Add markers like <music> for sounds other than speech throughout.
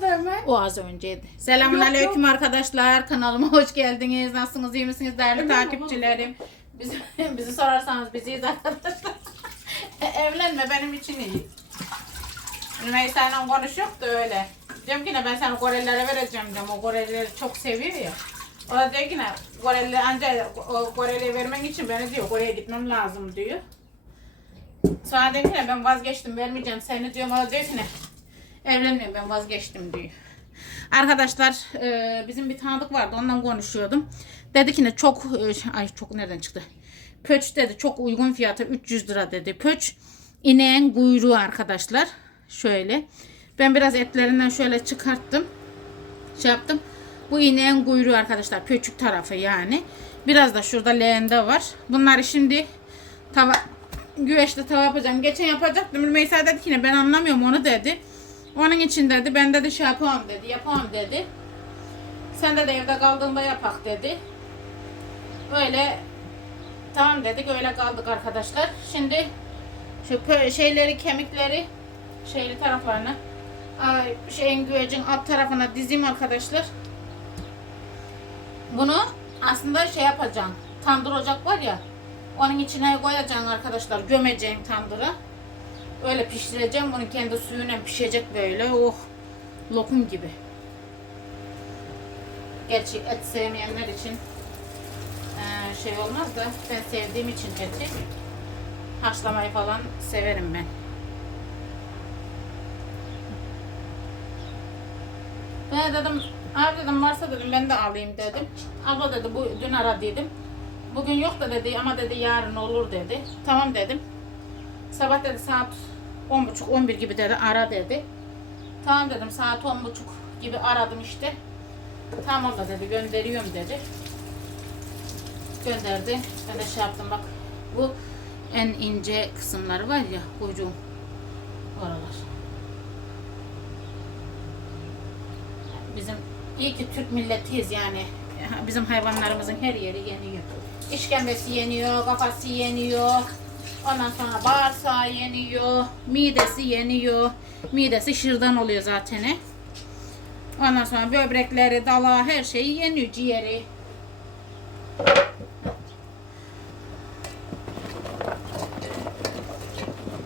oldu hemen? O az önceydi. Selamun aleyküm arkadaşlar. Kanalıma <laughs> hoş geldiniz. Nasılsınız? iyi misiniz değerli Hemen takipçilerim? Bizi, <laughs> bizi sorarsanız biziyiz arkadaşlar. <laughs> Evlenme benim için iyi. Rümeysa'yla konuşuyor da öyle. Diyorum ki ne ben sana gorillere vereceğim diyorum. O gorilleri çok seviyor ya. O da diyor ki ne gorilleri ancak gorilleri vermen için beni diyor oraya gitmem lazım diyor. Sonra dedim ki ne ben vazgeçtim vermeyeceğim seni diyorum. O da diyor ki ne evlenmiyorum ben vazgeçtim diyor. Arkadaşlar e, bizim bir tanıdık vardı ondan konuşuyordum. Dedi ki ne çok e, ay çok nereden çıktı? Pöç dedi çok uygun fiyatı 300 lira dedi. Pöç ineğin kuyruğu arkadaşlar. Şöyle. Ben biraz etlerinden şöyle çıkarttım. Şey yaptım. Bu ineğin kuyruğu arkadaşlar. Pöçük tarafı yani. Biraz da şurada leğende var. Bunları şimdi tava güveçte tava yapacağım. Geçen yapacaktım. Rümeysa dedi ki ne ben anlamıyorum onu dedi. Onun için dedi ben dedi şey yapamam dedi. Yapamam dedi. Sen de, de evde kaldığında yapak dedi. Böyle tamam dedik öyle kaldık arkadaşlar. Şimdi şu şeyleri kemikleri şeyli taraflarını ay, şeyin güvecin alt tarafına dizeyim arkadaşlar. Bunu aslında şey yapacağım. Tandır ocak var ya. Onun içine koyacaksın arkadaşlar. Gömeceğim tandıra. Öyle pişireceğim. Bunu kendi suyuyla pişecek böyle. Oh. Lokum gibi. Gerçi et sevmeyenler için eee, şey olmaz da ben sevdiğim için eti haşlamayı falan severim ben. Ben dedim abi dedim varsa dedim ben de alayım dedim. Abla dedi bu dün aradıydım. Bugün yok da dedi ama dedi yarın olur dedi. Tamam dedim. Sabah dedi saat 10.30-11 gibi dedi ara dedi. Tamam dedim saat 10.30 gibi aradım işte. Tamam da dedi gönderiyorum dedi. Gönderdi. Ben de şey yaptım bak. Bu en ince kısımları var ya kuyruğun. Oralar. Bizim iyi ki Türk milletiyiz yani. Bizim hayvanlarımızın her yeri yeniyor. İşkembesi yeniyor, kafası yeniyor. Ondan sonra bağırsağı yeniyor, midesi yeniyor. Midesi şırdan oluyor zaten. Ondan sonra böbrekleri, dalağı her şeyi yeniyor, ciğeri.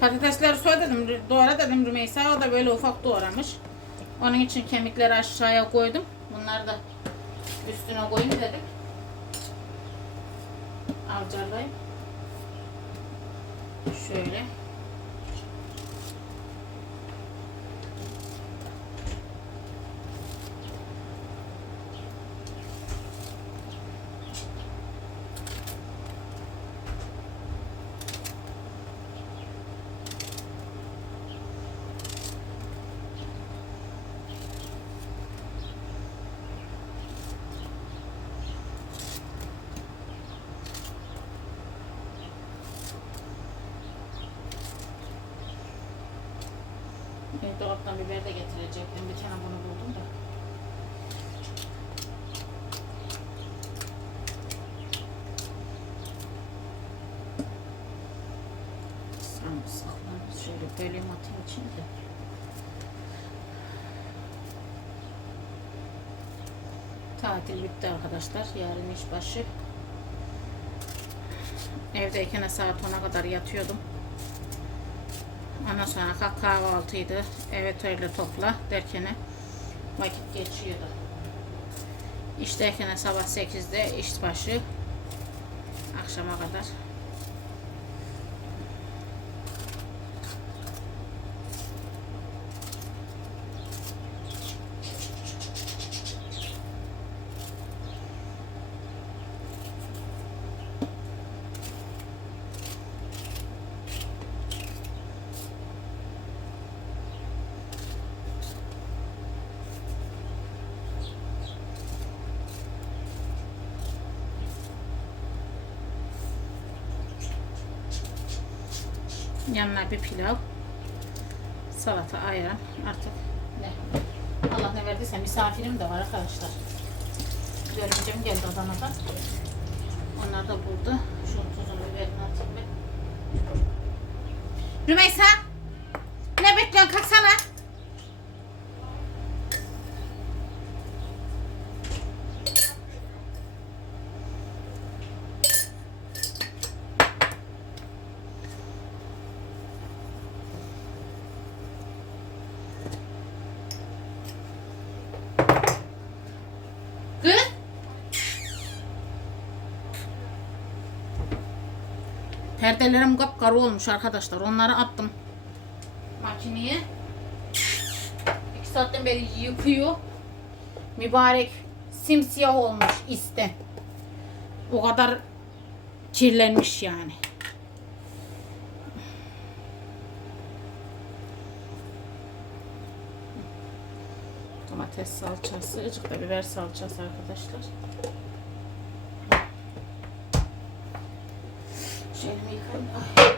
Patatesleri soy dedim, doğra dedim Rümeysa. O da böyle ufak doğramış. Onun için kemikleri aşağıya koydum. Bunları da üstüne koyayım dedim. Avcarlayayım. Şöyle. Dolaptan biber de getirecektim. Bir tane bunu buldum da. Sarımsaklar şöyle böleyim atayım içine. Tatil bitti arkadaşlar. Yarın iş başı. Evdeyken saat 10'a kadar yatıyordum. Ondan sonra kahvaltıydı. Evet öyle topla derken vakit geçiyordu. İşteyken sabah 8'de iş başı akşama kadar. Yanına bir pilav. Salata, ayran. Artık ne? Allah ne verdiyse misafirim de var arkadaşlar. Görümcem geldi Adana'dan. Onlar da burada. Şu tuzunu biberini atayım ben. Rümeysa! Ne bekliyorsun? Kalksana. Perdelerim kapkara olmuş arkadaşlar. Onları attım makineye. İki saatten beri yıkıyor. Mübarek simsiyah olmuş iste. O kadar kirlenmiş yani. Domates salçası, azıcık da biber salçası arkadaşlar. Şöyle bir yıkayayım. Ay.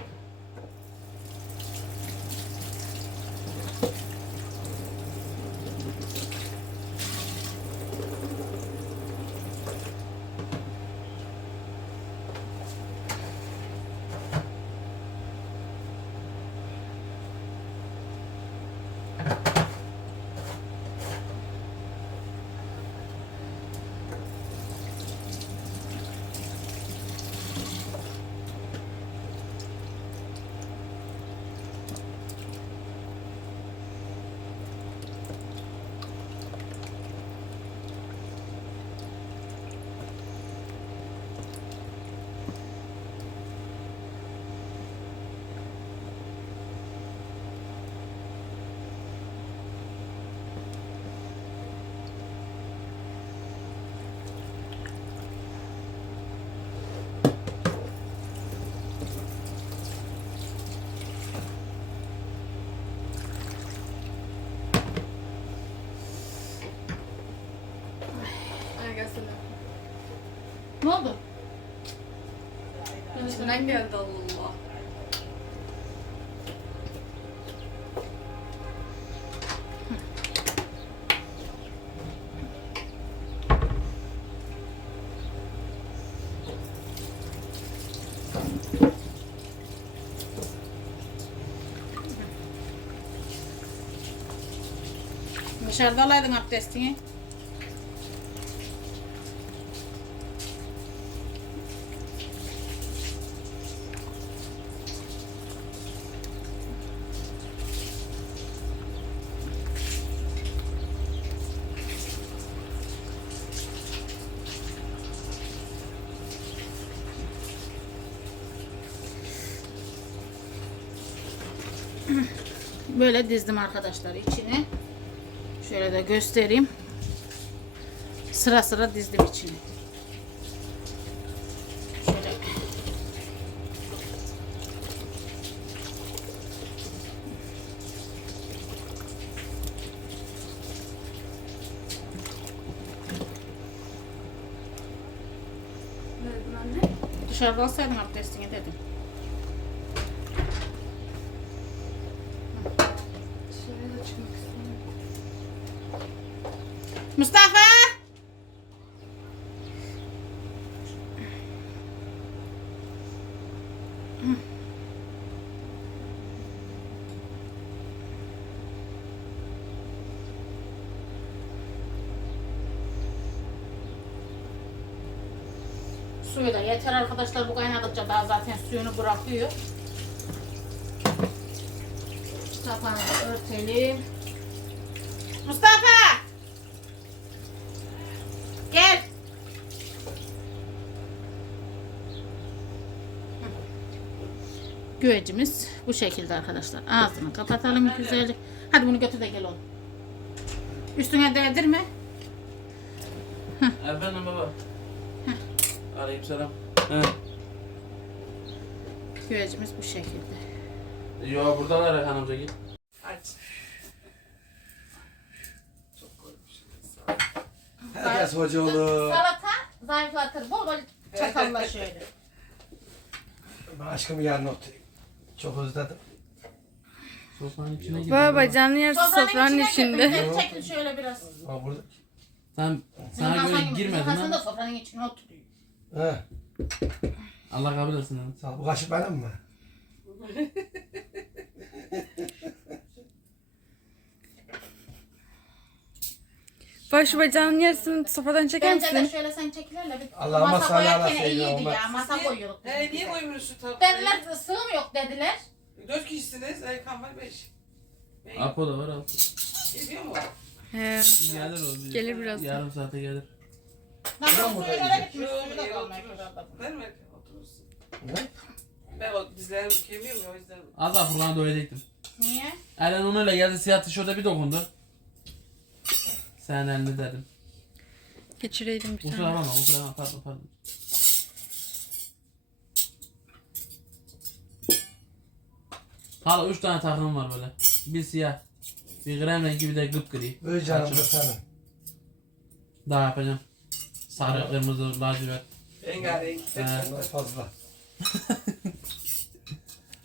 Ay gelsene. Ne oldu? İçinden geldi Allah Allah. Dışarıda alaydın abdestini. Böyle dizdim arkadaşlar içine. Şöyle de göstereyim. Sıra sıra dizdim içine. Şöyle. Dışarıda alsaydın abdestini Mustafa! Suyu da yeter arkadaşlar bu kaynadıkça daha zaten suyunu bırakıyor. Da örtelim. Mustafa! Gel. Güvecimiz bu şekilde arkadaşlar. Ağzını kapatalım güzel. Hadi bunu götür de gel oğlum. Üstüne değdirme. Efendim baba. Aleykümselam. He. Güvecimiz bu şekilde. Yo buradalar Erhan amca git. Aç. Çok koymuşum. Herkes hoca olur. Salata zayıflatır. Bol bol çatalla şöyle. Ben aşkımı yarın oturayım. Çok özledim. Sofranın içine gir. Baba canlı yersin sofranın içinde. gir. Gel, Çekil şöyle biraz. Ama burada. Sen Senin sana göre Hasan- girmedin Hasan da ha. sofranın içine oturuyor. He. Allah kabul etsin. lan. Sağ ol. Bu kaşık benim mi? <laughs> Baş bacağın yarısını sofradan çeker Bence de misin? şöyle sen çekilerle bir Allah'ıma masa salli ala koyarken seyyidina iyiydi Muhammed. ya. Masa koyuyorduk. biz He niye koymuyorsun tabii? Dediler sığım yok dediler. Dört kişisiniz. Erkan var beş. Ben Apo da var al. Geliyor mu? He. Gelir o. bir- Gelir birazdan. Yarım saate gelir. Nasıl suyu buradayız. nereye gitmiş? Yok, Suyu da iyi kalmıyor oturur. herhalde. Ben mi Erkan oturursun? Ne? Ben o dizlerimi bükemiyorum ya o yüzden. Az daha Furkan'a dövecektim. Niye? Eren onunla geldi siyah tişörte bir dokundu. Sen elini dedim. Geçireydim bir Kusura tane. bakma kusura bakma pardon pardon. Hala üç tane takım var böyle. Bir siyah. Bir krem rengi bir de gıpgri. Böyle canım da senin. Daha yapacağım. Sarı, kırmızı, lacivert. Rengarenk. Ondan fazla. <laughs>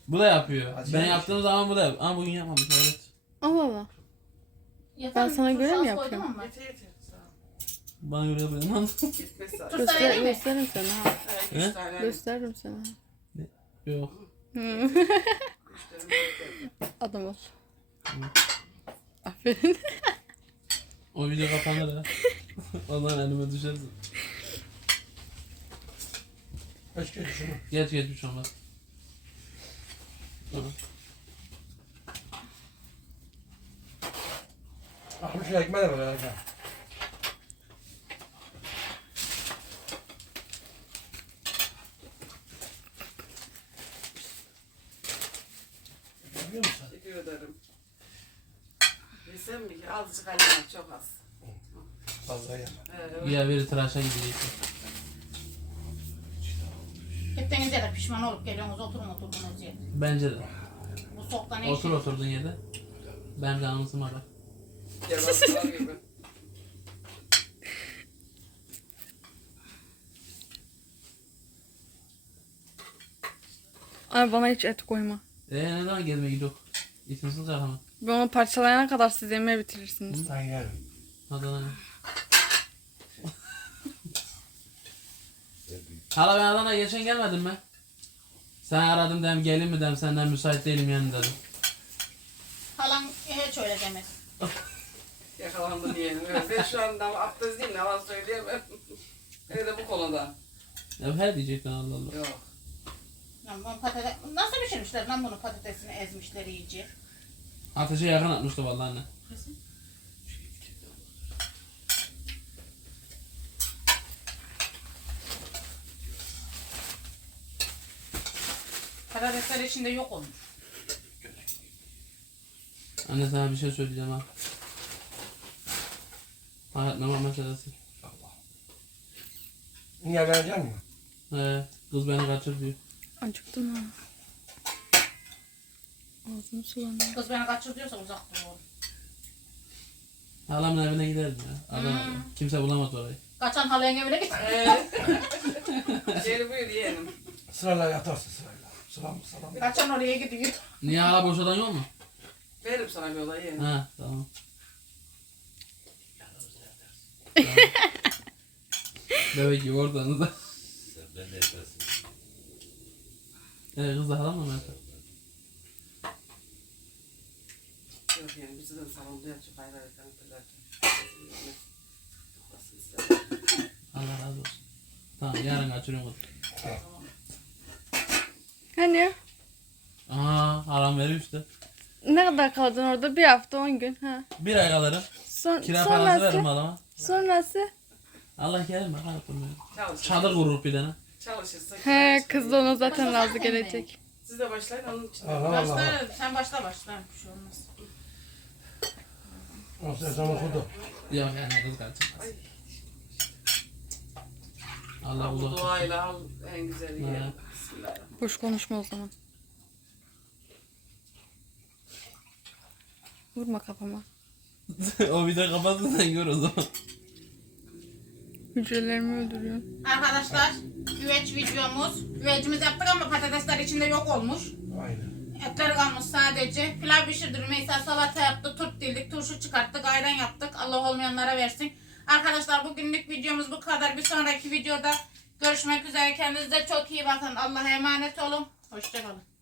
Bu da yapıyor. Acayip ben bir yaptığım zaman bu da yapıyor. Ama bugün yapmamış evet. Allah Allah. Yeter mi? sana göre mi az yapıyorum? Yeter yeter. Sağ ol. Bana göre yapıyorum zaten. Göster, gösteririm sana. ha. Ha, He? Üç tane. Gösteririm sana. Yok. Hı. Üç tane. Adam ol. Aferin. O video kapanır ha. zaman <laughs> elime düşersin. Kaç kere şunu. Geç geç bir şey olmaz. Tamam. Şu ekmeği de? Teşekkür ederim. Yesem mi ki? Azıcık ayran çok az. Fazla yeme. Ee, Ya biri tıraşa gidecek. Gittiğiniz yere pişman olup geliyorsunuz oturun oturduğunuz yerde. Bence de. Bu sokta ne Otur işin? oturduğun yerde. Ben canımı sımadı. Yabancılar gibi. Ay bana hiç et koyma. Eee ne zaman gezmeye gidiyor? İsimsiz kahraman. Ben onu parçalayana kadar siz yemeği bitirirsiniz. Ben yerim. Hadi lan. <laughs> Hala ben Adana'ya geçen gelmedim mi? Sen aradın dedim gelin mi dedim senden müsait değilim yani dedim. Halan hiç öyle demez. Yakalandı diyelim. Evet, ben şu anda abdestliyim. Ne var söyleyemem. Hele bu konuda. Ya her diyecektin Allah Allah. Yok. Lan bunu patates... Nasıl pişirmişler lan bunu patatesini ezmişler iyice. Ateşe yakın atmıştı vallahi anne. Patatesler içinde yok olmuş. Anne sana bir şey söyleyeceğim ha. Hayat mama meselesi. Niye verecek mi? Ee, kız beni kaçır diyor. Acıktım ha. Ağzım sulanıyor. Kız beni kaçır diyorsa uzak dur oğlum. Halamın evine giderdim ya. Adana'da. Hmm. Kimse bulamaz orayı. Kaçan halayın evine git. Gel buyur yeğenim. Sırayla yatarsın sırayla. Sıra mı sıra mı? Kaçan oraya gidiyor. Niye hala boşadan yok mu? Veririm sana bir oda yeğenim. Ha tamam. Bebek gibi ortanızda. Ben de yaparsın. Evet kız da halam mı? Yok yani bizi de salonda yatacak ayrı ayrı? Allah razı olsun. Tamam yarın kaçırıyorum. Hani? Aha halam veriyor işte. Ne kadar kaldın orada? Bir hafta on gün. Ha. Bir ay kalırım. Son, Kira parası veririm sonrası? adama. Sonrası? Allah gelin bakalım. Çalışır. Çadır kurur bir tane. Çalışırsa. He kız da ona zaten razı gelecek. Siz de başlayın onun için. Allah Allah. Başla, sen başla başla. Bir şey olmaz. O sezon okudu. Yok yani kız kaçırmaz. Ay. Allah Bu uzak tutsun. duayla al en güzeli Ha. yeğenim. Bismillahirrahmanirrahim. Boş konuşma o zaman. Vurma kafama. <laughs> o video kapatsın sen gör o zaman. Hücrelerimi öldürüyor. Arkadaşlar güveç videomuz. Güvecimiz yaptık ama patatesler içinde yok olmuş. Aynen. Etler kalmış sadece. Pilav pişirdik. Mesela salata yaptı, turp dildik, turşu çıkarttık, ayran yaptık. Allah olmayanlara versin. Arkadaşlar bugünlük videomuz bu kadar. Bir sonraki videoda görüşmek üzere. Kendinize çok iyi bakın. Allah'a emanet olun. Hoşçakalın.